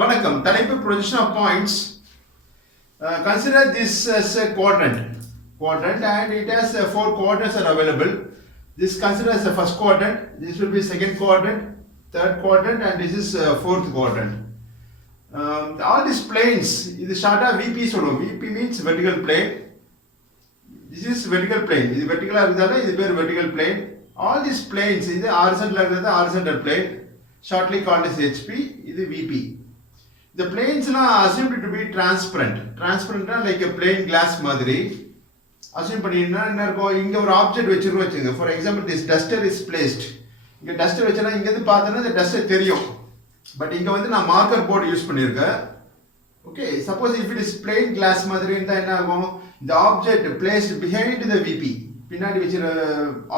வணக்கம். தலைப்பு projection of points. Consider this as a quadrant and it has four quadrants are available. This consider as the first quadrant, this will be second quadrant, third quadrant and this is fourth quadrant. All these planes, இது ஷார்ட்டா VP சொல்லுவோம். VP means vertical plane. This is vertical plane. இது vertical இருக்கிறதால இது பேர் vertical plane. All these planes, இது horizontal இருக்கிறது horizontal plane, shortly called as HP, இது VP. The planes are assumed to be transparent. Transparent like a plain glass மாதிரி assume பண்ணினா என்ன இருக்கும், இங்க ஒரு ஆப்ஜெக்ட் வெச்சிருக்கோம் வெச்சுங்க. For example, this duster is placed. இங்க டஸ்டர் வெச்சனா இங்க இருந்து பார்த்தா இந்த டஸ்டர் தெரியும். பட் இங்க வந்து நான் மார்க்கர் போர்டு யூஸ் பண்ணிருக்கேன். Okay, suppose if it is plain glass மாதிரி இருந்தா என்ன ஆகும், the object placed behind the VP, பின்னாடி வெச்சிர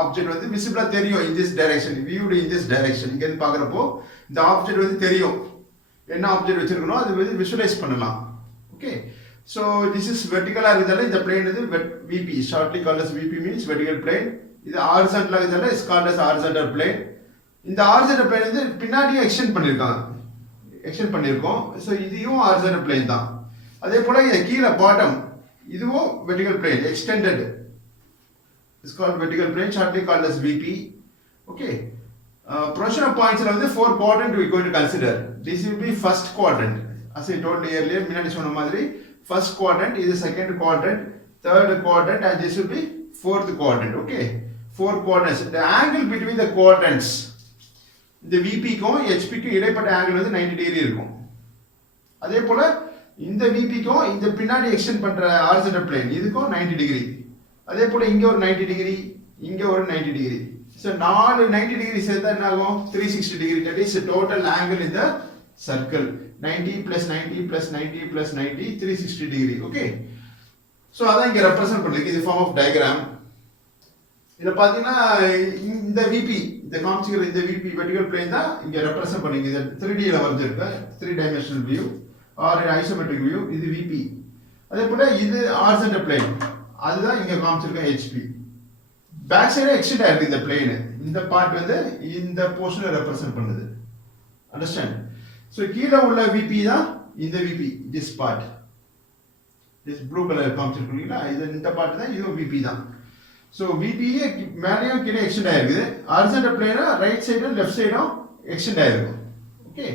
ஆப்ஜெக்ட் வந்து விசிபிளா தெரியும் in this direction, viewed in this direction. இங்க இருந்து பார்க்கறப்போ இந்த ஆப்ஜெக்ட் வந்து தெரியும். என்ன ஆப்ஜெக்ட் வெச்சிருக்கணும் அது வந்து விஷுவலைஸ் பண்ணலாம். Okay, so this is vertical ஆகுதால இந்த plane இது VP, shortly called as VP means vertical plane. இது horizontal ஆகுதால is called as horizontal plane. இந்த horizontal plane வந்து பின்னாடியும் எக்ஸ்டெண்ட் பண்ணிருக்கோம். so இதுவும் horizontal plane தான். அதே போல இந்த கீழ bottom இதுவும் vertical plane extended is called vertical plane, shortly called as VP. okay, projection of points are the four quadrant we are going to consider. This will be first quadrant. As I told you earlier, minadi sonna madri first quadrant is the second quadrant, third quadrant and this will be fourth quadrant. Okay, four quadrants. The angle between the quadrants, the VP க்கும் HP க்கும் இடைப்பட்ட angle வந்து 90 degree இருக்கும். அதே போல இந்த VP க்கும் இந்த பின்னாடி எக்ஸ்டெண்ட் பண்ற horizontal plane இதுக்கும் 90 degree. அதே போல இங்க ஒரு 90 degree, இங்க ஒரு 90 degree. So, 90 degree சேர்த்தா என்ன ஆகும், 360 degree. That is the total angle in the circle. 90 plus 90 plus 90 plus 90, 360 degree. Okay. So, அதான் இங்க represent பண்ணிருக்கு. இது form of diagram. இத பாத்தீங்கன்னா இந்த VP, இந்த காமிச்சிக்கிற இந்த VP vertical plane தான் இங்க represent பண்ணிருக்கு. இது 3D ல வரைஞ்சிருக்கு. 3 dimensional view or isometric view. இது VP. அதே போல இது horizontal plane. அதுதான் இங்க காமிச்சிருக்க HP. பேக் சைடு எக்ஸ்டெண்ட் ஆயிருக்கு இந்த பிளேன். இந்த பார்ட் வந்து இந்த போர்ஷனை ரெப்ரசன்ட் பண்ணுது. அண்டர்ஸ்டாண்ட்? சோ கீழ உள்ள VP தான் இந்த VP, this part. this blue color காமிச்சிருக்கீங்களா, இது இந்த பார்ட் தான், இது VP தான். சோ VP மேலயும் கீழ எக்ஸ்டெண்ட் ஆயிருக்கு. ஹாரிசான்டல் பிளேன் ரைட் சைடும் லெஃப்ட் சைடும் எக்ஸ்டெண்ட் ஆயிருக்கு. ஓகே,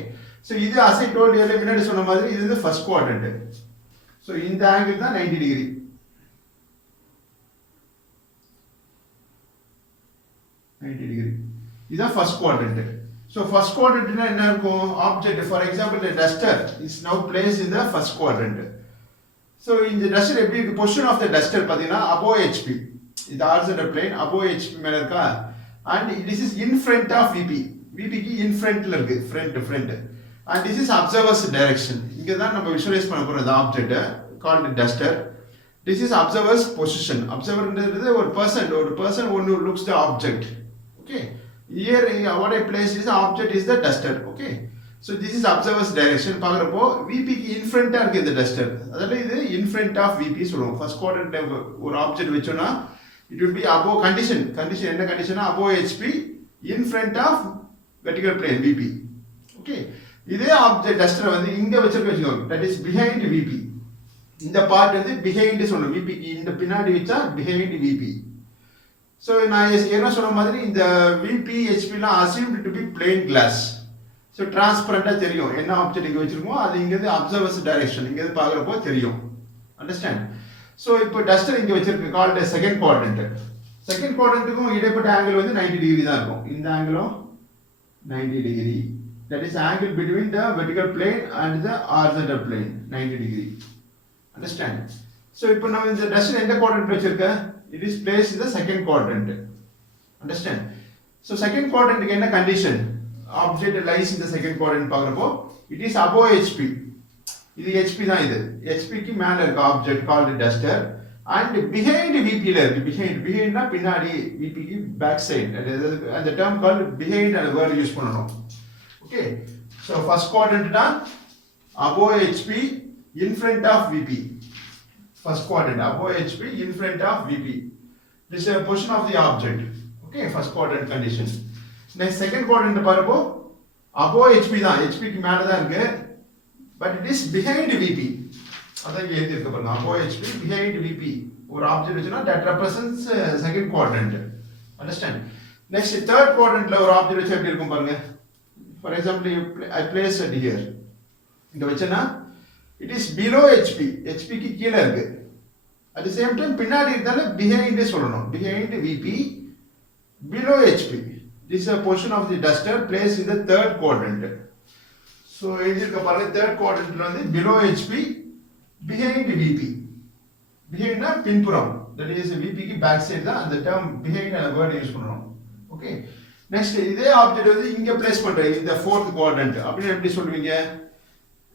சோ இது as I told you முன்னாடி சொன்ன மாதிரி இது வந்து ஃபர்ஸ்ட் குவாட்ரண்ட். சோ இந்த ஆங்கிள் தான் 90 டிகிரி. இதுதான் first quadrant. So first quadrant என்ன இருக்கும், object for example the duster is now placed in the first quadrant. So in the duster எப்படி இருக்கு, position of the duster பாத்தீங்கன்னா above HP, இது horizontal plane above HP மேல இருக்கா, and this is in front of VP. VP க்கு in frontல இருக்கு, front and this is observer's direction. இங்க தான் நம்ம visualize பண்ண போற the object called duster. This is observer's position. Observer ன்றது ஒரு person who looks the object. Okay, here what I place is the object is the duster. Okay, so this is observer's direction. பாக்குறப்போ VP க்கு in front ஆ இருக்கு இந்த duster. அதாவது இது in front of VP சொல்றோம். first quadrant ஒரு object வெச்சோம்னா it will be above condition என்ன கண்டிஷனா, above HP in front of vertical plane VP. Okay, இதே object duster வந்து இங்க வெச்சிருக்கோம், that is behind VP. இந்த பார்ட் வந்து behind சொல்றோம். VP க்கு இந்த பின்னாடி வெச்சா behind VP. So நான் என்ன சொன்ன மாதிரி இந்த VP HP லாம் assumed to be plain glass. So transparent தெரியும் என்ன ஆப்ஜெக்ட் இங்க வெச்சிருக்கோம், அது இங்க இருந்து observer's direction இங்க இருந்து பார்க்கறப்போ தெரியும். Understand? So இப்போ டஸ்டர் இங்க வெச்சிருக்கு called second quadrant. Second quadrantக்கும் இடைப்பட்ட ஆங்கிள் வந்து 90 டிகிரி தான் இருக்கும். இந்த ஆங்கிளும் 90 degree. That is angle between the vertical plane and the horizontal plane, 90 degree. Understand? So இப்போ நான் இந்த டஸ்டர் எந்த குவாட்ரண்ட் வெச்சிருக்கேன், it is placed in the second quadrant. Understand? So second quadrant க்கு என்ன condition, object lies in the second quadrant பார்க்கறப்போ it is above HP. இது HP தான், இது HP க்கு மேல இருக்க object called duster and behind VP ல இருக்கு. behind னா பின்னாடி, VP க்கு back side, and the term called behind and word use பண்ணனும். Okay, so first quadrant னா above HP in front of VP. First quadrant above HP in front of VP. This is a position of the object. Okay, first quadrant condition. Next second quadrant பாருப்போ above HP தான், HP க்கு மேல தான் இருக்கு. but it is behind VP. அதான் இங்க எழுதி இருக்க பாருங்க, above HP, behind VP. ஒரு ஆப்ஜெக்ட் வச்சுனா that represents second quadrant. Understand? Next, third quadrantல ஒரு ஆப்ஜெக்ட் வச்சு எப்படி இருக்கும் பாருங்க. For example, I place it here. இங்க வச்சனா it is below HP. HP க்கு கீழ இருக்கு. At the same time, பின்னாடி இருந்தால behind சொல்லணும். Behind VP, below HP. This is a portion of the duster placed in the third quadrant. So, எழுதிருக்க பாருங்க, third quadrantல வந்து below HP, behind VP. Behind na பின்புறம். That is VP க்கு back side தான் அந்த term behind அந்த word use பண்ணனும். Okay. Next, இதே object வந்து இங்க place பண்றேன் இந்த fourth quadrant. அப்படி எப்படி சொல்வீங்க?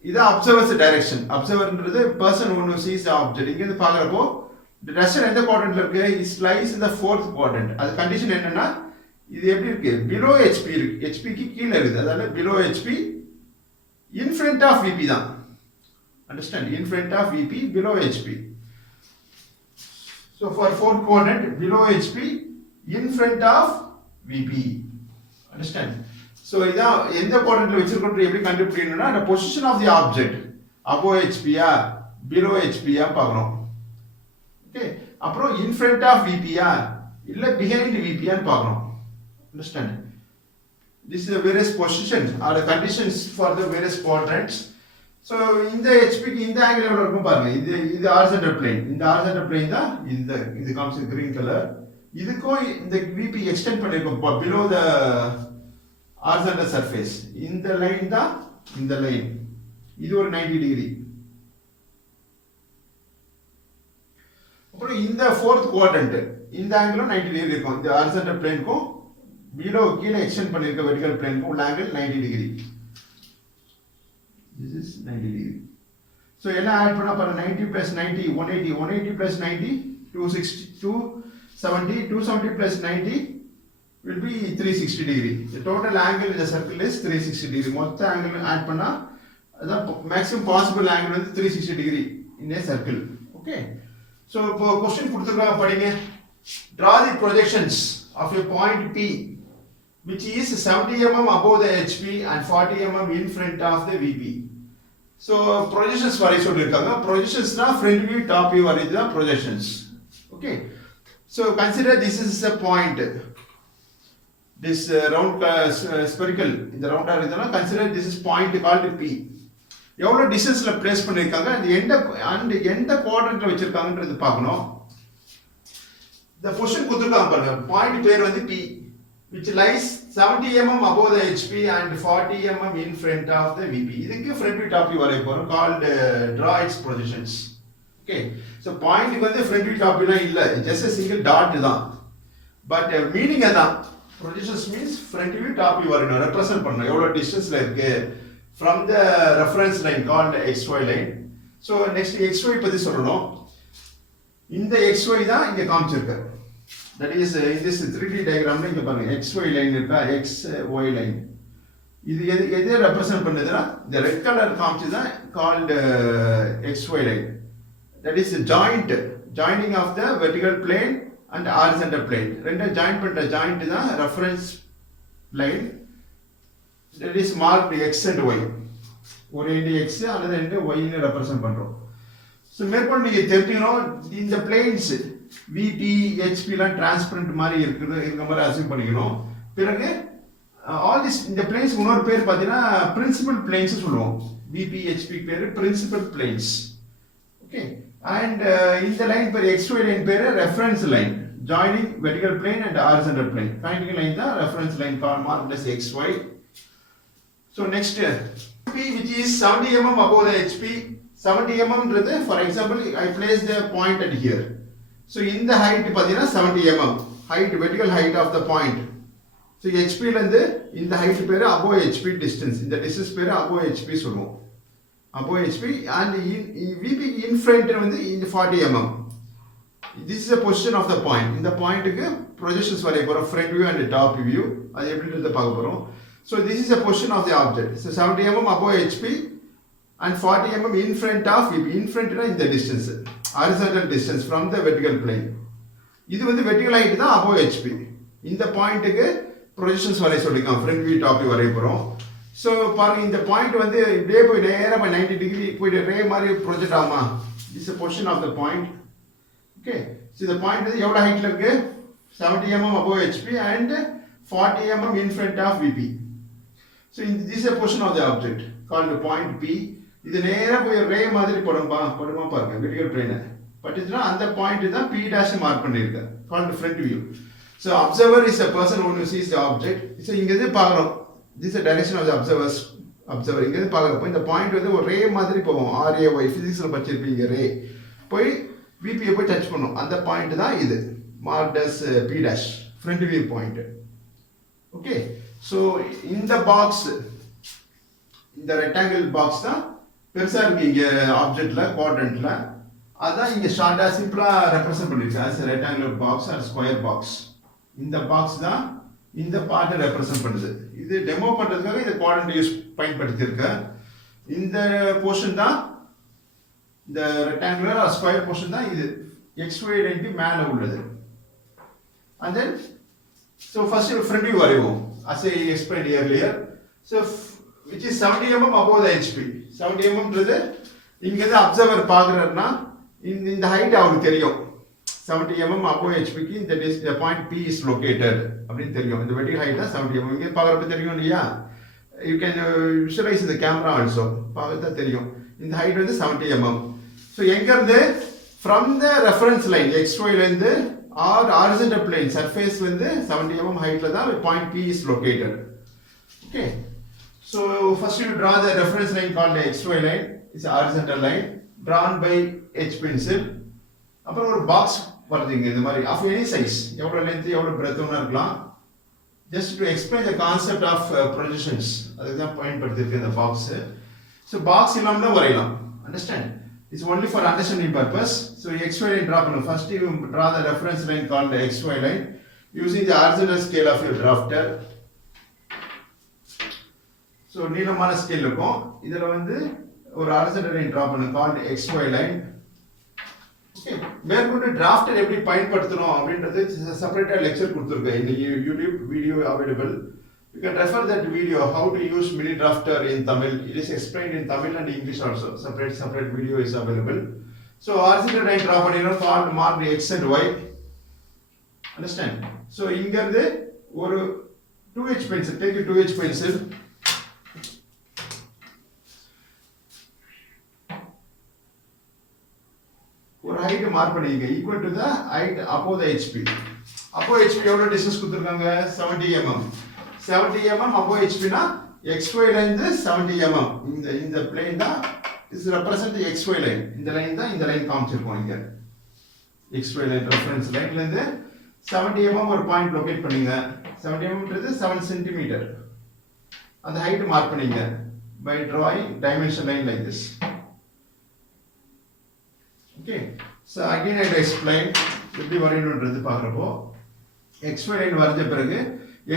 இது observer's direction. Observerன்றது person who sees the object. இங்க இருந்து பார்க்கறப்போ the duster எந்த quadrantல இருக்கு? It lies in the fourth quadrant. அது கண்டிஷன் என்னன்னா இது எப்படி இருக்கு? below HP இருக்கு. HP க்கு கீழ இருக்குது. அதால below HP, in front of VP தான். Understand? In front of VP, below HP. So for fourth quadrant, below HP, in front of VP. Understand? So இதான் எந்த quadrantல வச்சிருக்கோம் எப்படி கண்டுபிடிக்கணும்னா the position of the object above HP yeah below HP யா பார்க்கணும். Okay, அப்புறம் in front of VP யா இல்ல behind VP யா பார்க்கணும். Understand? This is the various positions or the conditions for the various quadrants. So இந்த HP க்கு இந்த angle எவ்வளவு இருக்கும் பாருங்க. இது horizontal plane. இந்த horizontal plane தான் இது comes in green color. இதுக்கும் இந்த VP extend பண்ணிருக்கோம் below the horizontal surface. இந்த லைன் தான் இந்த லைன். இது ஒரு 90 டிகிரி. அப்புறம் இந்த fourth quadrant இந்த angle 90 டிகிரி இருக்கும். இந்த horizontal plane க்கும் below கீழ extend பண்ணிருக்க vertical plane க்கும் உள்ள angle 90 degree. This is 90 degree. So எல்லாம் ஆட் பண்ணா பாருங்க 90 plus 90 180, 180 plus 90 260, 270, 270 plus 90 will be 360 degree. The total angle in the circle is 360 degree. மொத்த angle ஆட் பண்ணா அதான் maximum possible angle வந்து 360 degree in a circle. Okay. So இப்போ question கொடுத்திருக்காங்க படிங்க. Draw the projections of a point P which is 70 mm above the HP and 40 mm in front of the VP. So projections வரைய சொல்லிருக்காங்க. Projections na front view top view வரையது projections. Okay. So consider this is a point. This round spherical இந்த ரவுண்டா இருக்குதுனா consider this is point called P. எவ்வளவு டிஸ்டன்ஸ்ல place பண்ணிருக்காங்க எந்த குவாட்ரண்ட்ல வச்சிருக்காங்கன்றது பார்க்கணும். The position கொடுத்திருக்காங்க பாருங்க. பாயிண்ட் பேர் வந்து P which lies 70 mm above the HP and 40 mm in front of the VP. இதுக்கு front view top view வரைய போறோம் called draw its projections. Okay. So point வந்து front view top view இல்ல, just a single dot தான். But meaning அதான். Projections means front view top view வரையணும், represent பண்ணணும் எவ்வளவு டிஸ்டன்ஸ்ல இருக்கு from the reference line called XY line. So next XY பத்தி சொல்லணும். இந்த XY தான் இங்க காமிச்சிருக்கு. That is in this 3D diagram இங்க பாருங்க XY line இருக்கா, XY line. இது எதை represent பண்ணுதுன்னா the red color காமிச்சது called XY line. That is joining of the vertical plane and horizontal plane. ரெண்டு ஜாயின் பண்ற ஜாயிண்ட் தான் reference line. That is marked X and Y. ஒரு end X அல்லது end Y ன்னு represent பண்றோம். So மேற்கொண்டு நீங்க தெரிஞ்சுக்கணும் இந்த பிளேன்ஸ் VP, HP எல்லாம் டிரான்ஸ்பரண்ட் மாதிரி இருக்க மாதிரி அசியூம் பண்ணிக்கணும். பிறகு ஆல் திஸ் இந்த பிளேன்ஸ் இன்னொரு பேர் பார்த்தீங்கன்னா பிரின்சிபல் பிளேன்ஸ் சொல்லுவோம். VP, HP பேரு பிரின்சிபல் பிளேன்ஸ். ஓகே. அண்ட் இந்த லைன் பேர் XY லைன் பேரு reference line joining vertical plane and horizontal plane. Connecting line தான் reference line marked as XY. So next VP which is 70 mm above the HP. 70 mm ன்றது for example I place the point at here. So in the height பாத்தீங்கன்னா 70 mm height vertical height of the point. So HP ல இருந்து இந்த height பேரு above HP distance. இந்த distance பேரு above HP சொல்லுவோம். Above HP and VP in front வந்து இந்த 40 mm. This is the position of the point. இந்த பாயிண்ட்க்கு projections வரைய போறோம், front view and top view. அது எப்படின்றத பார்க்க போறோம். So this is the position of the object. So 70 mm above HP and 40 mm in front of VP. In front na இந்த distance, horizontal distance from the vertical plane. இது வந்து vertical height தான் above HP. இந்த பாயிண்ட்க்கு projections வரைய சொல்லிருக்காங்க, front view top view வரைய போறோம். So பாருங்க இந்த பாயிண்ட் வந்து இப்படியே போய் நேராக 90 டிகிரி போயிட்டு ரே மாதிரி ப்ரொஜெக்ட் ஆகுமா? Is a portion of the point. Okay, so இந்த பாயிண்ட் வந்து எவ்வளோ ஹைட்டில் இருக்கு? 70 mm above HP and 40 mm in front of VP. So this is a portion of the object called point P. இது நேராக போய் ரே மாதிரி படுமா பாருங்க வெர்டிகல் பிளேன் பட்டுச்சுன்னா அந்த பாயிண்ட் தான் P dash மார்க் பண்ணியிருக்கேன் called front view. So observer is a person who sees the object. So இங்க இருந்து பார்க்குறோம். This is the direction of the observer. இங்க இருந்து பார்க்குறப்போ இந்த பாயிண்ட் வந்து ஒரு ரே மாதிரி போகும். RAY ஃபிசிக்ஸில் படிச்சிருப்பீங்க ரே போய் VP போய் டச் பண்ணும். அந்த பாயிண்ட் தான் இது marked as P dash front view point. Okay, so இந்த பாக்ஸ் இந்த ரெக்டாங்கிள் பாக்ஸ் தான் பெருசாக இருக்கு இங்கே ஆப்ஜெக்ட்ல குவாட்ரண்ட்ல. அதான் இங்கே ஷார்ட்டாக சிம்பிளாக ரெப்ரசென்ட் பண்ணிருக்கு as a rectangular box or square box. இந்த பாக்ஸ் தான் இந்த பார்ட்டை ரெப்ரசென்ட் பண்ணுது. இது டெமோ பண்ணுறதுக்காக இந்த குவாட்ரண்ட் யூஸ் பயன்படுத்தியிருக்கேன். இந்த போர்ஷன் தான் இந்த ரெக்டாங்குலர் ஆர் ஸ்கொயர் போர்ஷன் தான் இது XY லைனுக்கு மேலே உள்ளது. And then so first front view வரைவோம் as I explained earlier. So which is 70 mm above the HP. 70 mm ன்றது இங்க இருந்து அப்சர்வர் பார்க்கறதுனா இந்த ஹைட் அவருக்கு தெரியும். 70 mm above HP க்கு இந்த பாயிண்ட் P is located அப்படினு தெரியும். இந்த வெர்டிகல் ஹைட் தான் 70 mm. இங்க பார்க்கறப்ப தெரியும் இல்லையா? You can visualize the camera also. பார்க்கறத தெரியும். இந்த ஹைட் வந்து 70 mm. So எங்க இருந்து from the reference line XY ல இருந்து or horizontal plane surface வந்து 70 mm height ல தான் point P is located. Okay, so first you draw the reference line called the XY line. It's a horizontal line drawn by H pencil. அப்புறம் ஒரு box வருதுங்க இந்த மாதிரி of any size, எவ்வளவு length எவ்வளவு breadth ஒண்ணா இருக்கலாம். Just to explain the concept of projections, அதுக்கு தான் பயன்படுத்தியிருக்கேன் இந்த பாக்ஸ். So box இல்லாம வரையலாம். Understand? It's only for understanding purpose. So XY line draw பண்ணு. First you draw the reference line called the XY line using the horizontal scale of your drafter. So நீளமான scale இருக்கும். இதுல வந்து ஒரு horizontal line draw பண்ணு called XY line. Okay, மேற்கொண்டு drafter எப்படி பயன்படுத்தணும் அப்படின்றது செப்பரேட்டா லெக்சர் கொடுத்திருக்கேன். இந்த YouTube video available. You can refer that video how to use mini drafter in Tamil. It is explained in Tamil and English also. Separate video is available. So horizontal line draw பண்ணிரோம் called mark X and Y. Understand? So இங்க இருந்து ஒரு 2H pencil, take a 2H pencil. ஒரு height mark பண்ணிங்க equal to the height above the HP. above HP எவ்வளவு distance கொடுத்திருக்காங்க? 70 mm. 70 mm above HP னா XY line is 70 mm. இந்த plane தான் is represent the XY line. இந்த line தான் இந்த லைன் காமிச்சிருக்கோம் இங்க. XY line reference line ல இருந்து 70 mm ஒரு பாயிண்ட் லொகேட் பண்ணீங்க. 70 mm ன்றது 7 cm. அந்த ஹைட் மார்க் பண்ணீங்க by drawing dimension line like this. Okay, so again I will explain எப்படி வரையணும்ன்றது பார்க்கறப்போ XY line வரைஞ்ச பிறகு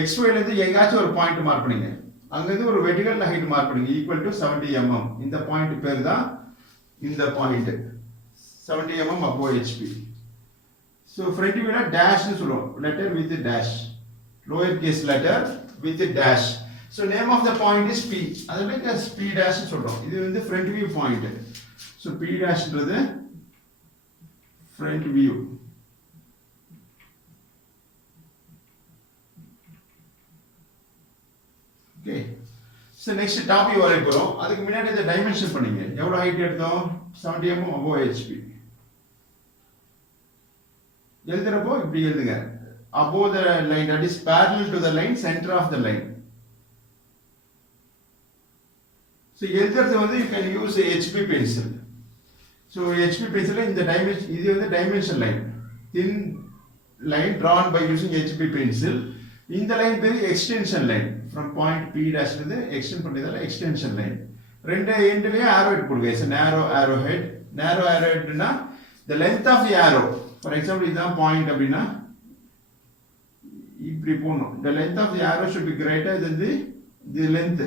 XY ல இருந்து எங்காச்சும் ஒரு பாயிண்ட் மார்க் பண்ணுங்க. அங்க இருந்து ஒரு வெர்டிகல் ஹைட் மார்க் பண்ணுங்க equal to 70 mm. இந்த பாயிண்ட் பேர் தான் இந்த point 70 mm above HP. So front view ல dash னு சொல்றோம். Letter with dash. Lower case letter with dash. So name of the point is P. அதுக்கு P dash னு சொல்றோம். இது வந்து front view point. So P dash ன்றது front view. Okay, so next top view வரைய போறோம். அதுக்கு முன்னாடி இந்த டைமென்ஷன் பண்ணீங்க. எவ்வளவு ஹைட் எடுத்தோம்? 70 mm above HP. எழுதுறப்போ இப்படி எழுதுங்க. Above the line, that is parallel to the line, center of the line. So எழுதுறது வந்து you can use HB pencil. So HB pencil இந்த dimension, இது வந்து dimension line. Thin line drawn by using HB pencil. இந்த line பேரு extension line. from point P dash இருந்து extend பண்ணதால extension line. ரெண்டு எண்ட்லயே arrow head போடுங்க. It's a narrow arrow head. Narrow arrow head னா the length of the arrow. For example இதான் point அப்படினா இப்படி போணும். The length of the arrow should be greater than the length.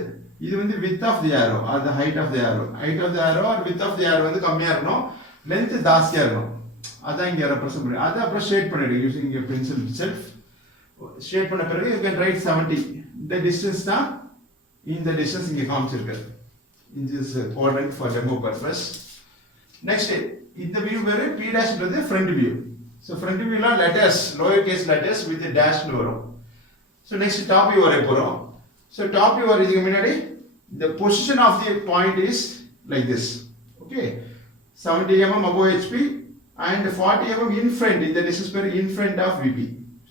இது வந்து width of the arrow or the height of the arrow. Height of the arrow or width of the arrow வந்து கம்மியா இருக்கணும். length ஜாஸ்தியா இருக்கணும். அதான் இங்க represent பண்ணி. அத அப்புறம் ஷேட் பண்ணிடு using your pencil itself. Shade பண்ண பிறகு you can write 70. The distance தான் இந்த distance இங்க காமிச்சிருக்கு. In this quadrant for demo purpose. Next, இந்த view வேறு P dash ன்றது front view. So front view ல letters, lowercase letters with a dash னு வரும். So next top view வரை போறோம். So top view வரதுக்கு முன்னாடி the position of the point is like this. Okay. 70 mm above HP and 40 mm in front. இந்த distance பேரு in front of VP.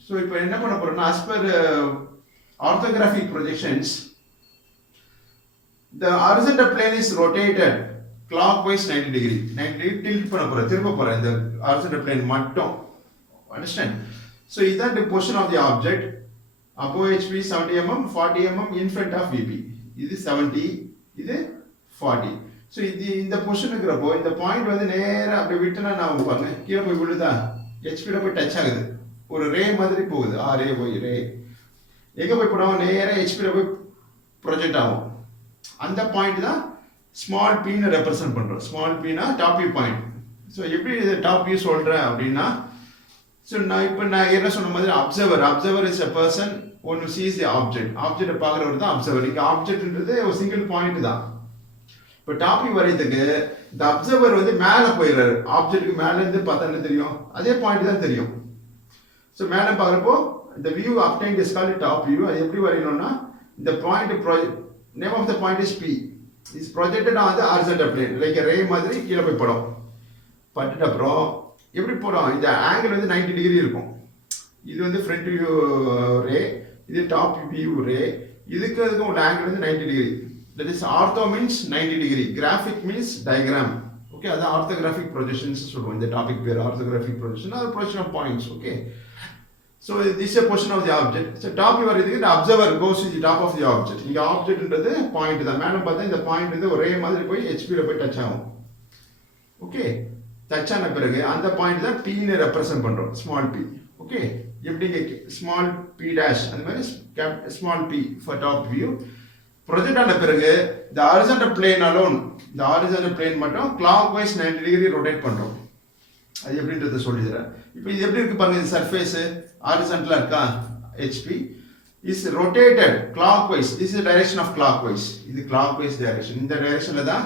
So இப்போ என்ன பண்ண போறோம்னா as per orthographic projections, the horizontal plane is rotated clockwise 90 degree. 90 degree tilt பண்ண போறோம், திரும்ப போறோம் இந்த horizontal plane மட்டும். Understand? So இதான் the position of the object. Above HP 70 mm, 40 mm in front of VP. இது 70, இது 40. So இந்த பொசிஷன் இருக்கிறப்போ இந்த பாயிண்ட் வந்து நேரா அப்படியே விட்டுனா நான் பாருங்க கீழே போய் விழுதா HP ல போய் டச் ஆகுது, ஒரு ரே மாதிரி போகுது, ரே போய் ரே எங்க போய் போடும், நேரா HP ல போய் ப்ரொஜெக்ட் ஆகும். அந்த பாயிண்ட் தான் ஸ்மால் p ன்னு ரெப்ரசன்ட் பண்றோம். ஸ்மால் p னா டாப் வியூ பாயிண்ட். ஸோ எப்படி இது டாப் வியூ சொல்றேன் அப்படின்னா, ஸோ நான் என்ன சொன்ன மாதிரி observer is a person one who sees the object பார்க்குறவர் தான் அப்சர்வர். இங்கே ஆப்ஜெக்ட்ன்றது ஒரு சிங்கிள் பாயிண்ட் தான். இப்போ டாப் வியூ வரையத்துக்கு இந்த அப்சர்வர் வந்து மேலே போயிடுறாரு, ஆப்ஜெக்ட்டுக்கு மேலேருந்து பார்த்தா என்ன தெரியும், அதே பாயிண்ட் தான் தெரியும். ஸோ மேலே பார்க்குறப்போ இந்த view obtained is called top view. அது எப்படி வரையணும்னா இந்த point name of the point is P is projected on the horizontal plane like ray மாதிரி கீழே போய் படும். பட்டுட்டு அப்புறம் எப்படி போடும், இந்த ஆங்கிள் வந்து 90 டிகிரி இருக்கும். இது வந்து ஃப்ரண்ட் வியூ ரே, இது டாப் வியூ ரே, இதுக்கு அதுக்கும் ஒரு ஆங்கிள் வந்து 90 degree. That is ortho means 90 degree, graphic means diagram. Okay, அது orthographic projections சொல்லுவோம். இந்த டாபிக் பேர் orthographic projection or projection of points. Okay, so this is a position of the object. So top view வரதுக்கு the observer goes to the top of the object. இங்க ஆப்ஜெக்ட்ன்றது point தான். மேல பார்த்தா இந்த point வந்து ஒரே மாதிரி போய் HP ல போய் டச் ஆகும். ஓகே, டச் ஆன பிறகு அந்த பாயிண்ட் தான் P ன்னு ரெப்ரசன்ட் பண்றோம், ஸ்மால் p. ஓகே, எப்படி ஸ்மால் p dash அந்த மாதிரி small p for top view. Project ஆன பிறகு இந்த ஹாரிசான்டல் பிளேன் அலோன், இந்த ஹாரிசான்டல் பிளேன் மட்டும் clockwise 90 டிகிரி ரொட்டேட் பண்றோம். அது எப்படின்றத சொல்லிடுறேன். இப்போ இது எப்படி இருக்கு பாருங்க, இந்த சர்ஃபேஸ் ஹாரிசான்டலா இருக்கா, HP is rotated clockwise. This is the direction of clockwise. இது clockwise direction. இந்த டைரக்ஷன்ல தான்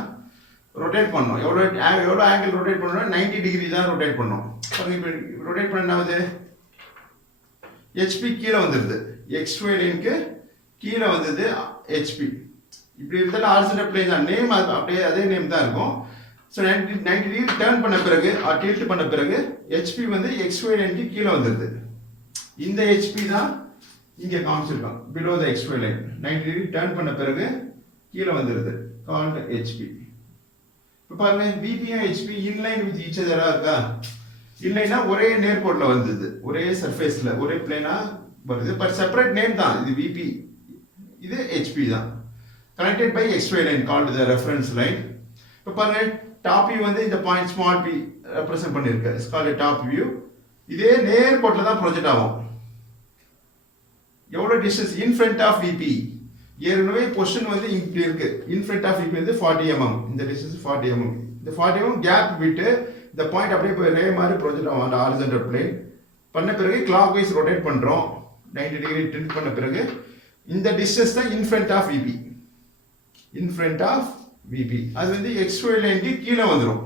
ரொட்டேட் பண்ணோம். எவ்வளவு ஆங்கிள் ரொட்டேட் பண்ணோம், 90 டிகிரி தான் ரொட்டேட் பண்ணோம். பாருங்க இப்போ ரொட்டேட் பண்ணாவது HP கீழே வந்துருது, XY லைனுக்கு கீழே வந்தது HP. இப்படி இருந்தாலும் ஹாரிசான்டல் பிளேன் தான், நேம் அப்படியே அதே நேம் தான் இருக்கும். ஸோ 90 டிகிரி டர்ன் பண்ண பிறகு டில்ட் பண்ண பிறகு HP வந்து XY லைனுக்கு கீழே வந்துடுது. இந்த HP தான் இங்கே காமிச்சிருக்கோம், below the XY line. 90 degree turn பண்ண பிறகு கீழே வந்துடுது, கால்ட் HP. இப்போ பாருங்க VP HP inline with each அதரா இருக்கா, இல்லைன்னா ஒரே நேர்கோட்டில் வந்தது, ஒரே சர்ஃபேஸில் ஒரே பிளேனா வருது, பட் செப்பரேட் நேம் தான். இது VP, இது HP தான். Connected by XY line called the reference line. இப்போ பாருங்க டாப் வியூ வந்து இந்த பாயிண்ட் ஸ்மால் p ரெப்ரசன்ட் பண்ணிருக்கு, இட்ஸ் கால்ட் டாப் வியூ. இதே நேர் கோட்ல தான் ப்ரொஜெக்ட் ஆகும். எவ்வளவு distance, in front of VP. ஏற்கனவே பொசிஷன் வந்து இப்படி இருக்கு, இன் ஃப்ரண்ட் ஆஃப் VP வந்து 40 mm. இந்த டிஸ்டன்ஸ் 40 mm. இந்த 40 mm கேப் விட்டு இந்த பாயிண்ட் அப்படியே போய் ரே மாதிரி ப்ரொஜெக்ட் ஆகும் அந்த ஹாரிசான்டல் பிளேன். பண்ண பிறகு கிளாக் வைஸ் ரொட்டேட் பண்றோம், 90 டிகிரி டில்ட் பண்ண பிறகு இந்த டிஸ்டன்ஸ் தான் in front of VP. In front of VP அது வந்து XY லைனுக்கு கீழே வந்துடும்.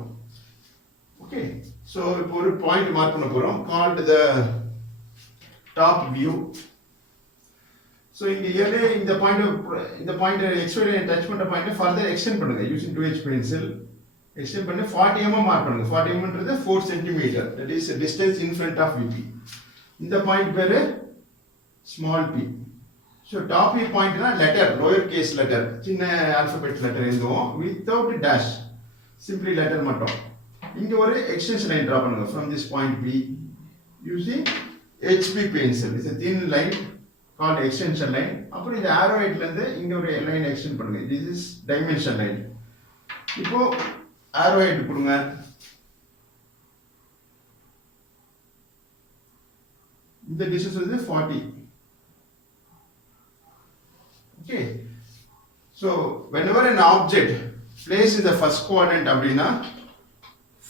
ஓகே, ஸோ இப்போ ஒரு பாயிண்ட் மார்க் பண்ண போறோம், called the top view. So இங்க ஏற்கனவே இந்த பாயிண்ட் XY லைன் டச் பண்ண பாயிண்ட் ஃபர்தர் எக்ஸ்டெண்ட் பண்ணுங்க யூசிங் 2H பென்சில். எக்ஸ்டெண்ட் பண்ணி 40 mm மார்க் பண்ணுங்க. 40 mm ன்றது 4 cm. That is distance in front of VP. இந்த பாயிண்ட் பேரு small p. So top view பாயிண்ட்னா லெட்டர், லோயர் கேஸ் லெட்டர், சின்ன alphabet letter எழுதுவோம் வித்தவுட் டேஷ், சிம்பிளி லெட்டர் மட்டும். இங்க ஒரு எக்ஸ்டென்ஷன் லைன் டிரா பண்ணுங்க from this point P using HP pencil. It's a thin line called extension line. அப்புறம் இந்த arrow headல இருந்து இங்க ஒரு லைன் எக்ஸ்டெண்ட் பண்ணுங்க. this is dimension line. இப்போ arrow head கொடுங்க. இந்த distance வந்து 40. Okay, so whenever an object placed in the first quadrant அப்படினா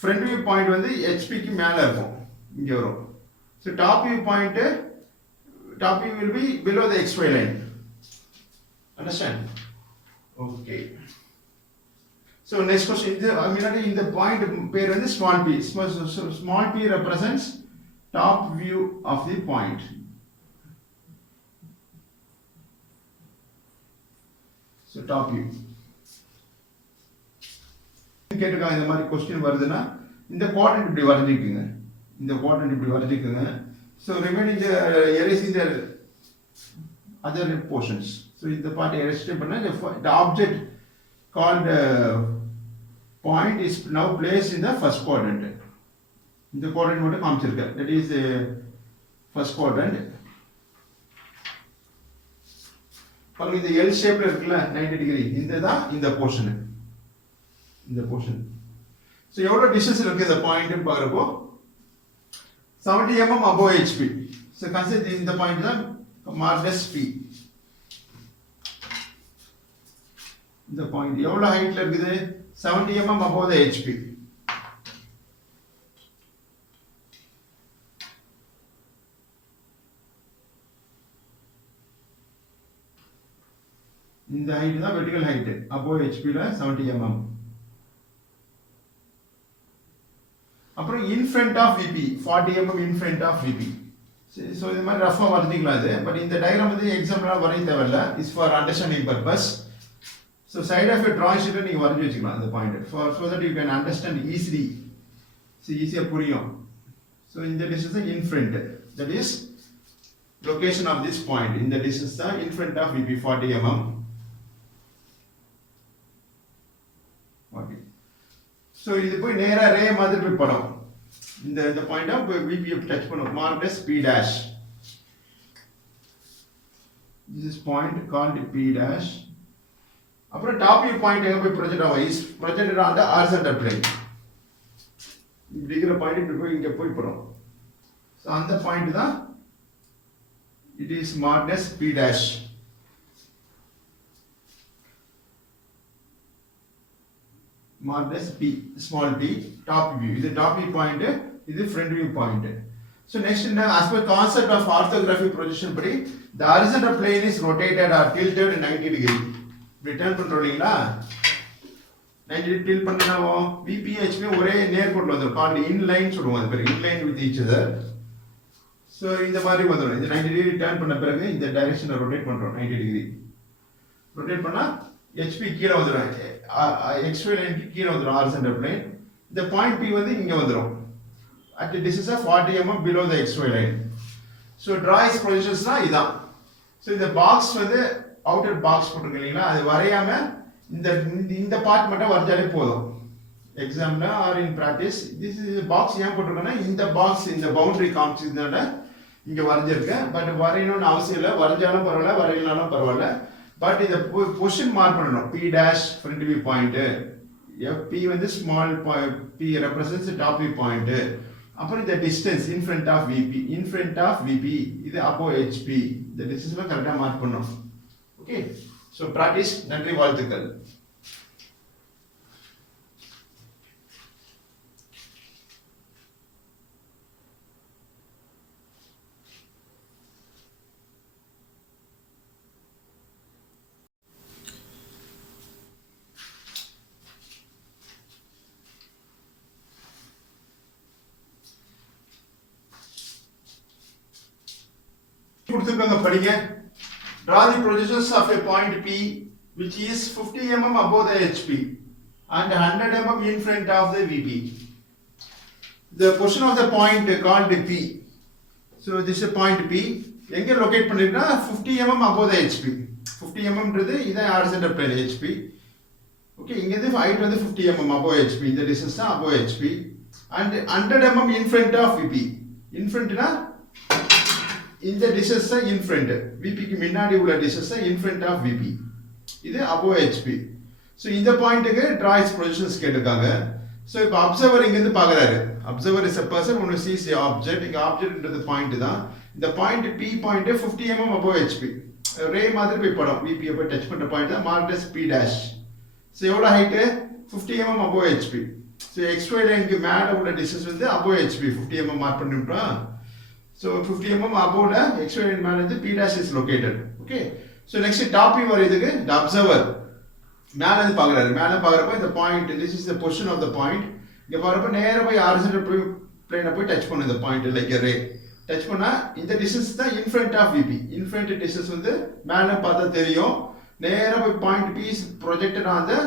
front view point வந்து HP க்கு மேல இருக்கும், இங்க வரும். So top view will be below the XY line. Understand? Okay. So next question, in the point pair and small p. So small p represents top view of the point. So top view. கேட்டிருக்காங்க இந்த மாதிரி question வருதுன்னா இந்த quadrant இப்படி வரைஞ்சிக்குங்க. இந்த quadrant இப்படி வரைஞ்சிக்குங்க. So remaining the erasing the other portions. So இந்த part erase பண்ணா the object called point is now placed in the first quadrant. இந்த quadrant மட்டும் காமிச்சிருக்க. That is first quadrant. பாருங்க இந்த L ஷேப்ல இருக்குல்ல 90 டிகிரி. இதுதான் இந்த portion. இந்த portion. So எவ்வளவு டிஸ்டன்ஸ்ல இருக்கு இந்த பாயிண்ட் பாக்குறப்போ 70 mm above HP. So consider இந்த பாயிண்ட் தான் marked as P. இந்த பாயிண்ட் எவ்வளவு ஹைட்ல இருக்குது 70 mm above the HP. இந்த ஹைட் தான் வெர்டிகல் ஹைட் above HP ல 70 mm. அப்புறம் in front of VP 40 mm in front of VP. So இது மாதிரி ரஃபா வரைஞ்சிக்கலாம் இது. பட் இந்த டயகிராம் வந்து எக்ஸாம்பிளா வரைய தேவையில்ல. Is for understanding purpose. So side of a drawing sheet நீங்க வரைஞ்சி வச்சுக்கலாம் அந்த point so that you can understand easily. So ஈஸியா புரியும். So இந்த distance is in front. That is location of this point. இந்த distance தான் in front of VP 40 mm. Okay. So இது போய் நேரா ரே மாதிரி போய் படும். இந்த பாயிண்ட் ஆஃப் VP டச் பண்ணும். marked as P dash. This is point called P dash. அப்புறம் டாப் வியூ பாயிண்ட் எங்க போய் ப்ரொஜெக்ட் ஆகும் is projected on the horizontal plane. இப்படி இருக்கிற பாயிண்ட் இப்படி போய் இங்க போய் படும். சோ அந்த பாயிண்ட் தான் it is marked as P dash. Marked as P, small p, top view. இது top view point, இது front view point. So next, as per concept of orthographic projection, the horizontal plane is rotated or tilted 90 degree. Return பண்றீங்களா 90 degree tilt பண்ணனாவோ VP HP ஒரே நேர்கோட்டில் வந்துரும். called inline சொல்லுவோம். அது பேர் inline with each other. So இந்த மாதிரி வந்துரும். இந்த 90 degree turn பண்ண பிறகு இந்த டைரக்ஷனை rotate பண்றோம் 90 degree. rotate பண்ணா HP கீழே வந்துரும். XY லைன் கீழே வந்துரும் horizontal plane. இந்த பாயிண்ட் P வந்து இங்க வந்துரும். At a distance of 40 mm below the XY line. So draw its projectionsனா இதான். So இந்த பாக்ஸ் வந்து அவுட்டர் பாக்ஸ் போட்டுருக்கீங்களா அது வரையாம இந்த பார்ட் மட்டும் வரைஞ்சாலே போதும். எக்ஸாம்ல or in practice this is box ஏன் போட்டுருக்கேன்னா இந்த பாக்ஸ் இந்த பவுண்டரி காமிச்சதுனால இங்க வரைஞ்சிருக்கேன். பட் வரையணும்னு அவசியம் இல்லை. வரைஞ்சாலும் பரவாயில்ல வரையினாலும் பரவாயில்ல. பட் இத பொசிஷன் மார்க் பண்ணணும். P dash front view point. P வந்து small P represents the top view point. அப்புறம் இந்த distance in front of VP இது above HP. இந்த distance கரெக்ட்டா மார்க் பண்ணணும். ஓகே. So practice. நன்றி வாழ்த்துக்கள். கொடுத்துருக்காங்க படிங்க. Draw the projections of a point P which is 50 mm above the HP and 100 mm in front of the VP. The position of the point called P. So this is a point P. எங்க locate பண்ணிருக்கா 50 mm above the HP. 50 mm ன்றது இதான் horizontal plane HP. Okay இங்க இருந்து height வந்து 50 mm above HP. இந்த distance தான் above HP and 100 mm in front of VP. in frontனா இந்த டிஸ்டன்ஸ் தான் in front. VP க்கு முன்னாடி உள்ள டிஸ்டன்ஸ் தான் in front of VP. இது above HP. So இந்த பாயிண்ட்க்கு draw its projections கேட்டிருக்காங்க. So இப்போ அப்சர்வர் இங்க இருந்து பார்க்கறாரு. Observer is a person who sees the object. இங்க ஆப்ஜெக்ட்ன்றது பாயிண்ட் தான். இந்த point P point 50 mm above HP. ரே மாதிரி போய் படம். VP போய் டச் பண்ற பாயிண்ட் தான் marked as P dash. So எவ்வளவு height 50 mm above HP. So XY லைனுக்கு மேல உள்ள டிஸ்டன்ஸ் வந்து above HP 50 mm மார்க் பண்ணிட்டோம். So 50 mm above the XY line மேல இருந்து P dash is located. Okay. So next top view வரையதுக்கு the observer மேல இருந்து பார்க்கறாரு. மேல பார்க்கறப்ப இந்த point, this is the position of the point. இங்க பார்க்கறப்ப நேரா போய் horizontal plane போய் டச் பண்ணும் இந்த point like a ray. Touch பண்ணா இந்த டிஸ்டன்ஸ் தான் in front of VP. In front distance வந்து மேல பார்த்தா தெரியும். நேரா போய் point P is projected on the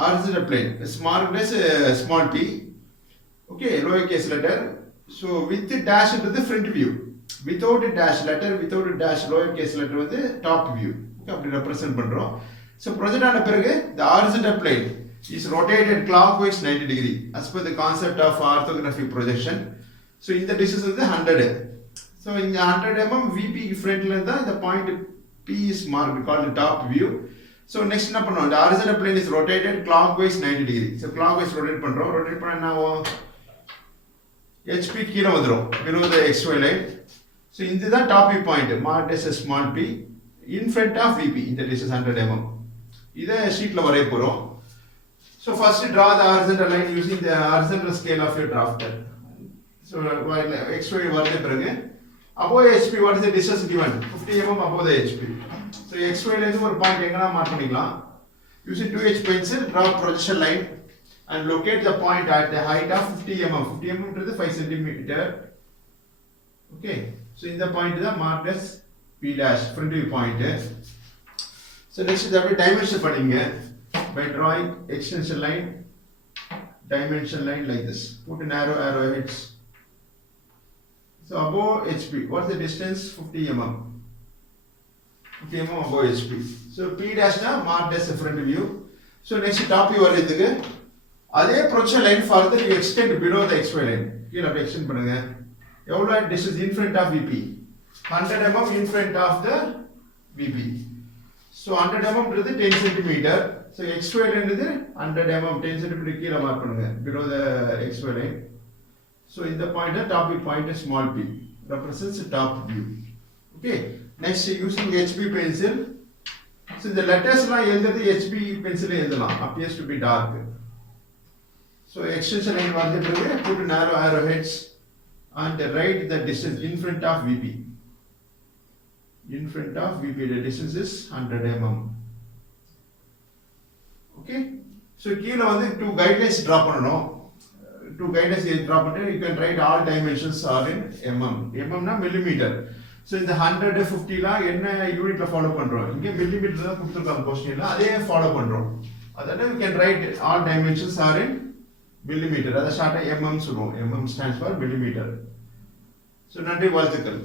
horizontal plane. Small dash small p. Okay, lower case letter. So with the dash into the front view. Without a dash letter, without a dash lower case letter வந்து top view. Okay, அப்படி represent பண்றோம். So project ஆன பிறகு the horizontal plane is rotated clockwise 90 degree as per the concept of orthographic projection. So in the distance is 100. So in the 100 mm VP front ல இருந்தா the point P is marked called the top view. So next என்ன பண்ணோம், the horizontal plane is rotated clockwise 90 degree. So clockwise rotate பண்றோம். rotate பண்ணா என்ன ஆகும், HP கீழ வந்துரும் below the XY line. So இதுதான் top view point marked as a small p in front of VP in the distance 100 mm. இதை ஷீட்ல வரைய போறோம். So first draw the horizontal line using the horizontal scale of your drafter. So while XY வரைய பிறகு above HP what is the distance given, 50 mm above the HP. So XY ல இருந்து ஒரு point எங்கனா mark பண்ணிக்கலாம். Using 2H pencil draw projection line and locate the point at the height of 50 mm. 50 mm is 5 cm. Okay, so in the point is marked as P dash front view point. So next is the dimension பண்ணீங்க by drawing extension line, dimension line like this. Put an arrow heads. So above HP, what's the distance? 50 mm. 50 mm above HP. So P dash na marked as a front view. So next top view வரதுக்கு அதே projection line further you extend below the XY line. கீழ அப்படியே extend பண்ணுங்க. எவ்வளவு distance in front of VP? 100 mm in front of the VP. So 100 mm is 10 cm. So XY line is 100 mm 10 cm கீழ mark பண்ணுங்க below the XY line. So in the point the top view point is small p represents the top view. Okay, next using HB pencil. So the letters la எழுதுறது HB pencil எழுதலாம், appears to be dark. So extension line வந்த பிறகு put narrow arrowheads and write the distance in front of VP. In front of VP the distance is 100 mm. Okay, so கீழ வந்து two guidelines draw பண்ணனும். Two guidelines draw பண்ணிட்டு you can write all dimensions are in mm. mm னா millimeter. So இந்த 100 50 ல என்ன யூனிட்ல follow பண்றோம், இங்க millimeter தான் கொடுத்திருக்காங்க क्वेश्चनல, அதே ஃபாலோ பண்றோம். அதாவது you can write all dimensions are in millimeter. அத ஷார்ட்டா mm சொல்லுவோம். mm stands for millimeter. So நன்றி, வாழ்த்துக்கள்.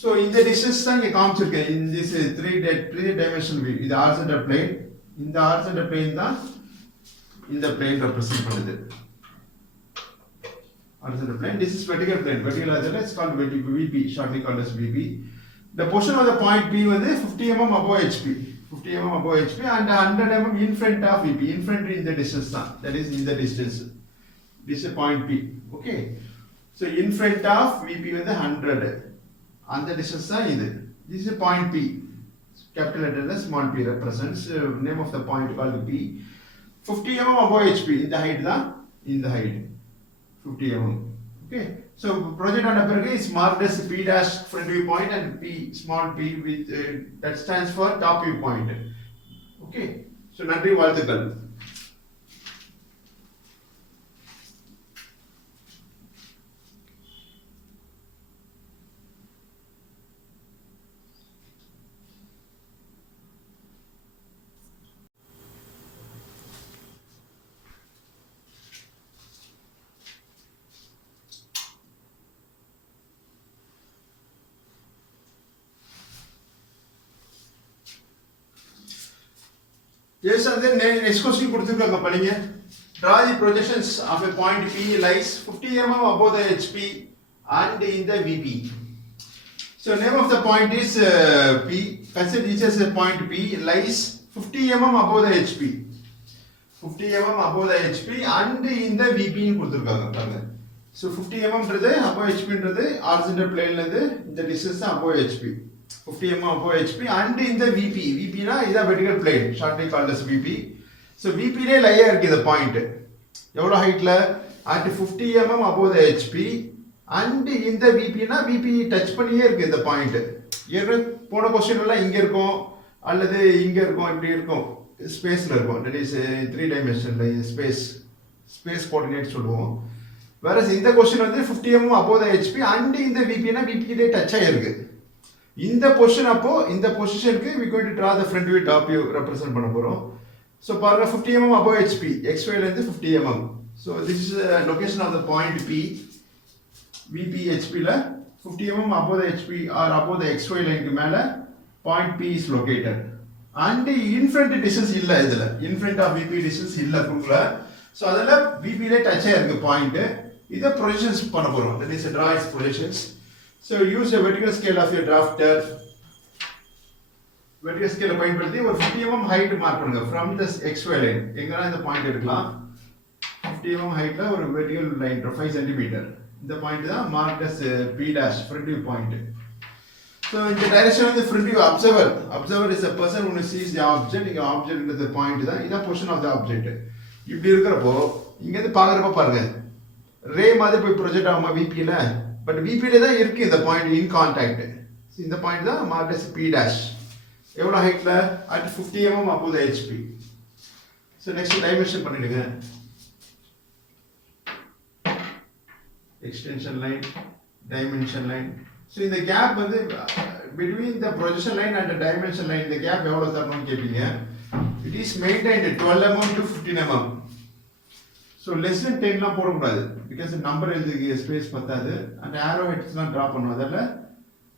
So in the distance தான் இங்க காமிச்சிருக்கேன். in this three dimensional view, இது horizontal plane. இந்த horizontal plane தான் இந்த plane represent பண்ணுது. Horizontal plane, this is vertical plane. Vertical horizontal is called VP, shortly called as VP. The position of the point P வந்து 50 mm above HP. 50 mm above HP and 100 mm in front of VP. In front in the distance தான். That is in the distance. This is point P. Okay. So in front of VP வந்து 100. அந்த distance தான் இது. This is point P. Capital letter small p represents name of the point called P. 50 mm above HP. இந்த height தான் இந்த height. 50 mm. Okay. So project on the is marked as P dash front view point and P small p with that stands for top view point. Okay. So நன்றி, வாழ்த்துக்கள். Yes, and then next question கொடுத்திருக்காங்க படிங்க. Draw the projections of a point P lies 50 mm above the HP and in the VP. So name of the point is P. Consider this as a point P lies 50 mm above the HP. 50 mm above the HP and in the VP னு கொடுத்திருக்காங்க பாருங்க. So 50 mm ன்றது above HP ன்றது horizontal plane ல இருந்து இந்த distance above HP. 50 mm above HP and in the VP. VP na is a vertical plane, shortly called as VP. So VP லே லையா இருக்கு இந்த பாயிண்ட் எவ்வளவு ஹைட்ல at 50 mm above the HP and இந்த VP னா VP touch பண்ணியே இருக்கு இந்த point ஏற்கனவே போன क्वेश्चन எல்லாம் இங்க இருக்கும் அல்லது இங்க இருக்கும் இப்படி இருக்கும் ஸ்பேஸ்ல இருக்கும் that is 3 dimensional space coordinate சொல்லுவோம் whereas இந்த क्वेश्चन வந்து 50 mm above the HP and இந்த VP னா VP லே டச் ஆயிருக்கு இந்த பொசிஷன் அப்போ இந்த பொசிஷனுக்கு we going to draw the front view top view represent பண்ண போறோம் so பாருங்க 50 mm above HP xy ல இருந்து 50 mm so this is the location of the point P VP HP ல 50 mm above the HP or above the xy line க்கு மேல point P is located and in front distance இல்ல இதுல in front of VP distance இல்ல குள்ள so அதல VP ல touch ஆயிருக்கு பாயிண்ட் இத ப்ரொஜெக்ஷன்ஸ் பண்ண போறோம் that is draw its projections so use a vertical scale of your drafter vertical scale பயன்படுத்தி ஒரு 50 mm height மார்க் பண்ணுங்க from this xy line எங்கனா இந்த பாயிண்ட் எடுக்கலாம் 50 mm heightல ஒரு vertical line 5 cm இந்த பாயிண்ட் தான் marked as P dash front view point so in the direction of the front view observer is a person who sees the object இங்க object ன்றது point தான் இத position of the object இப்படி இருக்கறப்போ இங்க இருந்து பாக்குறப்ப பாருங்க ரே மாதிரி போய் ப்ரொஜெக்ட் ஆகுமா VP ல பட் VP ல தான் இருக்கு இந்த பாயிண்ட் இன் கான்டாக்ட் இந்த பாயிண்ட் தான் marked as P dash எவ்வளவு ஹைட்ல at 50 mm above the HP so next dimension பண்ணிடுங்க extension line dimension line so இந்த gap வந்து between the projection line and the dimension line இந்த gap எவ்வளவு தரணும்னு கேப்பீங்க it is maintained 12 mm to 15 mm so less than 10 லாம் போட கூடாது because the number எழுதுக்கு space பத்தாது and arrow heads லாம் டிரா பண்ணுவோம் அதனால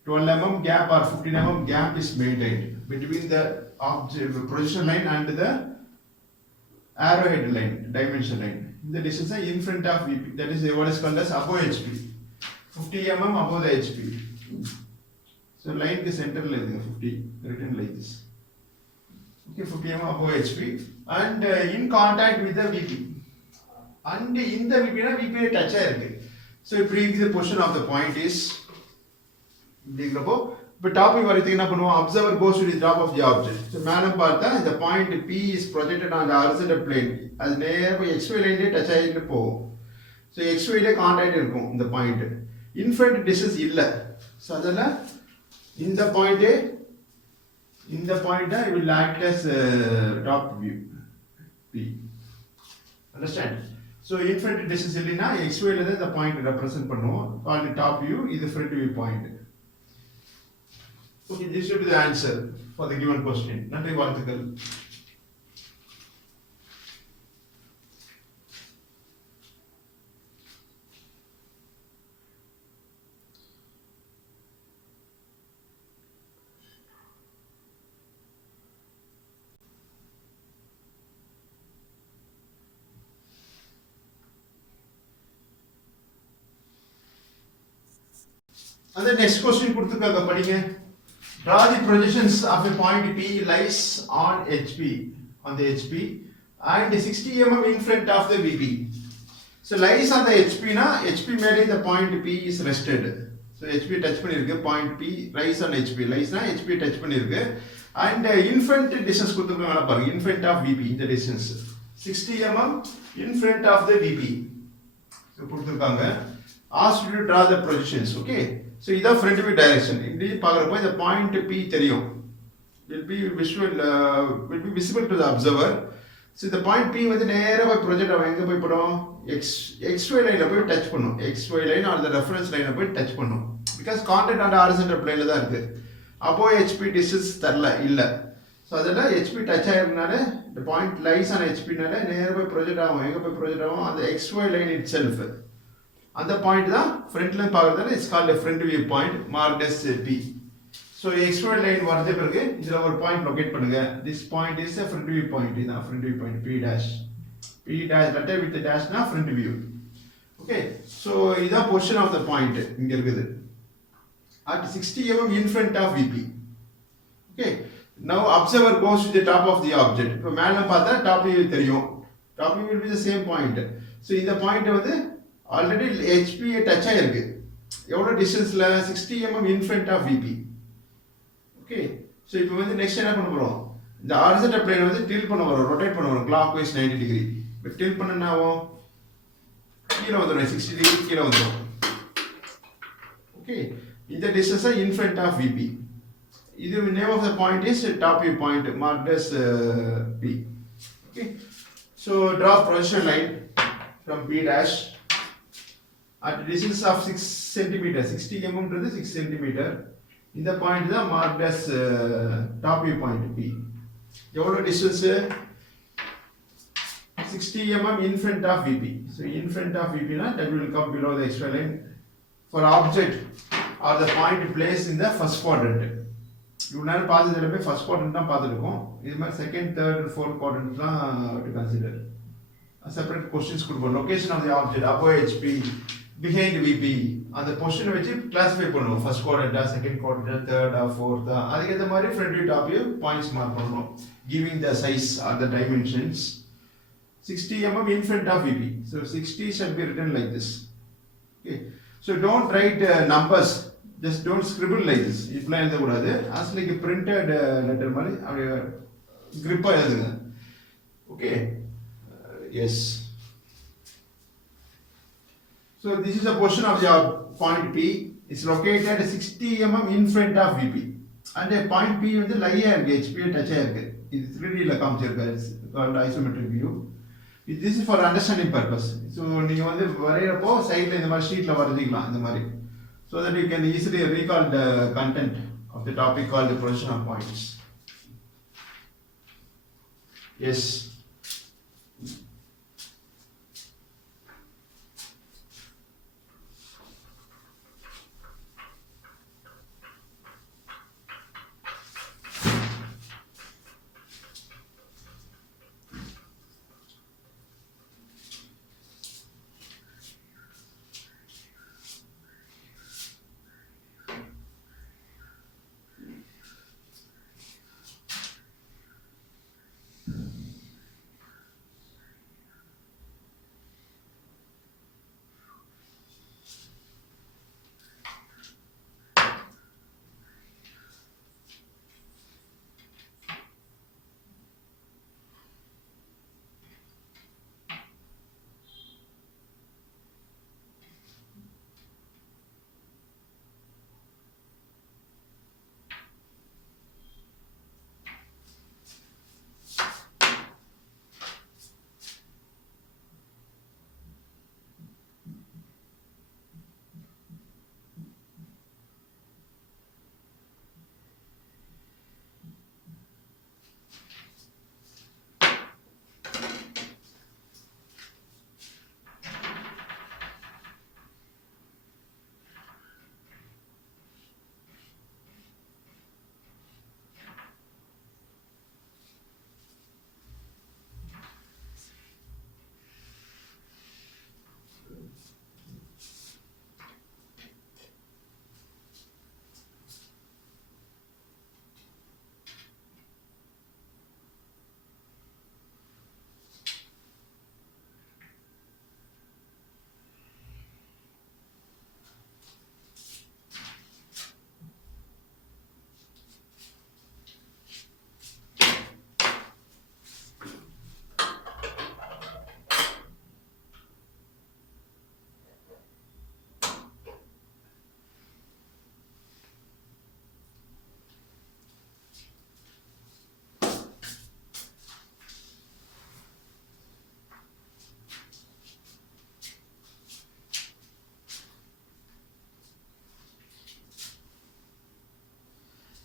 12 mm gap or 15 mm gap is maintained between the object projection line and the arrowhead line dimension line the distance in front of VP that is what is called as above HP 50 mm above the HP so line ke center la irukku 50 written like this okay 50 mm above HP and in contact with the VP and in the VP na VP touch ஆயிருக்கு so if the position of the point is இப்படிங்கறப்போ இப்போ topic வரைக்கும் என்ன பண்ணுவோம் observer goes to the top of the object so மேல பார்த்தா இந்த point P is projected on the horizontal plane அது நேரா போய் xy லைன்ல டச் ஆயிட்டு போகும் so xy ல கான்டாக்ட் இருக்கும் இந்த பாயிண்ட் இன்ஃபினிட் டிஸ்டன்ஸ் இல்ல so அதனால இந்த point it will act as top view P understand so infinite distance இல்லனா xy ல தான் இந்த பாயிண்ட் ரெப்ரசன்ட் பண்ணுவோம் called top view இது front view point okay this should be the answer for the given question நன்றி வாழ்த்துக்கள் and the next question கொடுத்திருக்காங்க படிங்க draw the projections of a point P lies on HP on the HP and 60 mm in front of the VP so lies on the HP na HP மேலே the point P is rested so HP touch பண்ணிருக்கு point P lies on HP lies na HP touch பண்ணிருக்கு and in front distance கொடுத்திருக்காங்க பாருங்க in front of VP இந்த distance 60 mm in front of the VP so கொடுத்திருக்காங்க asked you to draw the projections okay so இத front view direction இப்படி பார்க்கறப்போ இந்த point P தெரியும் will be visible to the observer so the point P வந்து நேரா போய் project ஆகும் எங்க போய் படும் xy லைன்ல போய் டச் பண்ணும் xy line or the reference லைன்ல போய் டச் பண்ணும் because contact on the horizontal plane ல தான் இருக்கு அப்போ HP distance தரல இல்ல so அதனால HP டச் ஆயிருந்தனால the point lies on HP னால நேரா போய் ப்ரொஜெக்ட் ஆகும் எங்க போய் ப்ரொஜெக்ட் ஆகும் அந்த xy line itself அந்த பாயிண்ட் தான் ஃப்ரண்ட்ல பார்க்கறதால it's called a front view point marked as P so xy line வரது பிறகு இதுல ஒரு பாயிண்ட் லொகேட் பண்ணுங்க this point is a front view point இதான் front view point P dash letter with the dash na front view okay so இதான் position of the point இங்க இருக்குது at 60 mm in front of VP okay now observer goes to the top of the object இப்போ மேல பார்த்தா top view தெரியும் top view will be the same point so இந்த point வந்து already HP touch ஆயிருக்கு எவ்வளவு டிஸ்டன்ஸ்ல 60 mm in front of VP okay so இப்போ வந்து நெக்ஸ்ட் என்ன பண்ண போறோம் இந்த ஹாரிசான்டல் பிளேன் வந்து டில்ட் பண்ண வரும், ரொட்டேட் பண்ண வரும் clockwise 90 டிகிரி. இப்போ டில்ட் பண்ண என்ன ஆகும், கீழே வந்துடும் 60 டிகிரி கீழே வந்துடும். ஓகே, இந்த distance in front of VP. இது name of the point is top view point marked as P. Okay, so draw projection line from P dash at a distance of 6 cm. 60 mm is 6 cm. In the point is marked as top view point P. எவ்வளோ distance, 60 mm in front of VP. So in front of VP na that will come below the XY line for object or the point placed in the first quadrant. இவ்வளோ நேரம் பார்த்ததுல போய் first quadrant தான் பார்த்துருக்கோம். இது மாதிரி second, third, fourth quadrant தான் to consider. Separate questions கொடுப்போம். Location of the object above HP, behind VP, அந்த பொசிஷனை வச்சு கிளாஸிஃபை பண்ணுவோம். ஃபர்ஸ்ட் குவாட்ரண்டா, செகண்ட் குவாட்ரண்டா, தேர்டா, ஃபோர்த்தா, அதுக்கேற்ற மாதிரி front view top view points mark பண்ணணும். Giving the size or the dimensions. 60 mm in front of VP. So 60 should be written like this. Okay. So don't write numbers. Just don't scribble like this. இப்படிலாம் எழுதக்கூடாது. As like a printed letter மாதிரி அப்படியே grip-ஆ எழுதுங்க. Okay. Yes. So this is a portion of the point P. It's located 60 mm in front of VP. And a point P வந்து லையா இருக்கு, HP டச்சா இருக்கு. இது 3D ல காமிச்சிருக்காரு. It's called isometric view. This is for understanding purpose. So நீங்க வந்து வரையறப்போ சைடுல இந்த மாதிரி ஷீட்ல வரைஞ்சிக்கலாம் இந்த மாதிரி. So that you can easily recall the content of the topic called the projection of points. Yes.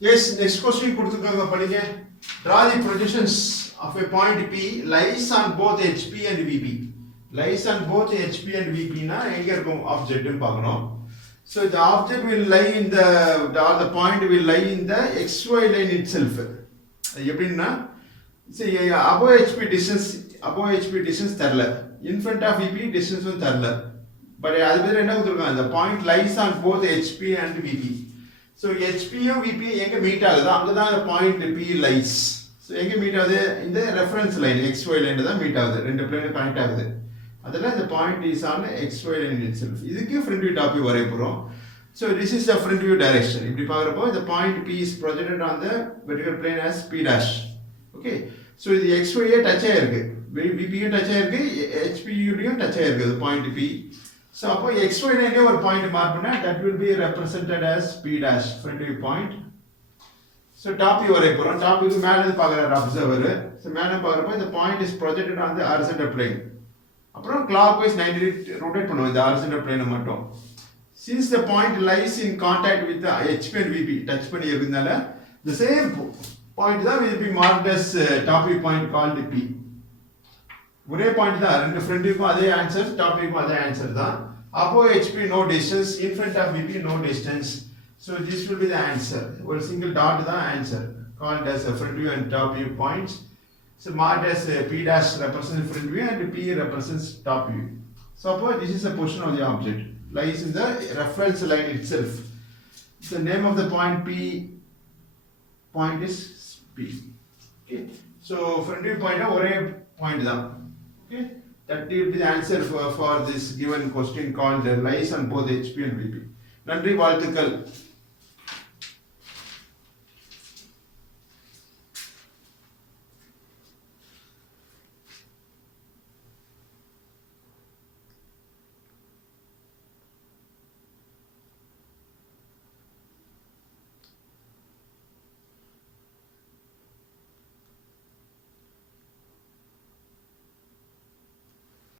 Yes, next question கொடுத்துருக்காங்க படிங்க. Draw the projections of a point P lies on both HP and VP. Lies on both HP and VP னா எங்க இருக்கும் object னு பார்க்கணும். So the object will lie in the point will lie in the XY line itself. எப்படின்னா see above HP distance தரல, in front of VP distance தரல, but அது பேர் என்ன கொடுத்துருக்காங்க, the point lies on both HP and VP. So HP and VP எங்க meet ஆகுது, அங்கதான் the point P lies. So எங்க மீட் ஆகுது, இந்த ரெஃபரன்ஸ் லைன் XY லைன் தான் மீட் ஆகுது, ரெண்டு பிளேன் கனெக்ட் ஆகுது. அதனால the point is on XY line itself. இதுக்கு front view top view வரைய போறோம். So this is the front view direction. இப்படி பார்க்கறப்போ the point P is projected on the vertical plane as P dash. Okay, so the xy touch ஆயிருக்கு, vp touch ஆயிருக்கு, hp touch ஆயிருக்கு point p. So அப்போ xy ல ஒரு point mark பண்ணா that will be represented as p dash front view point. So top view வரை போறோம், top view மேல இருந்து பார்க்கற observer. So மேல பார்க்கறப்ப the point is projected on the horizontal plane. அப்புறம் clockwise 90 degree rotate பண்ணுவோம் இந்த horizontal plane மட்டும். Since the point lies in contact with the HP and VP, touch பண்ணி இருக்குனால the same point தான் will be marked as top view point called P. ஒரே point தான், ரெண்டு front viewக்கும் அதே answer, top viewக்கும் அதே ஆன்சர் தான். அப்போ HP no distance, in front of VP no distance. So this will be the answer. ஒரு single dot தான் answer, called as a front view and top view points. So marked as P dash represents front view and P represents top view. Suppose this is a portion of the object, lies in the reference line itself. The name of the point P point is P. Okay. So front view point ஒரே point தான். Okay. That will be the answer for this given question called lies on both HP and VP. நன்றி, வாழ்த்துக்கள்.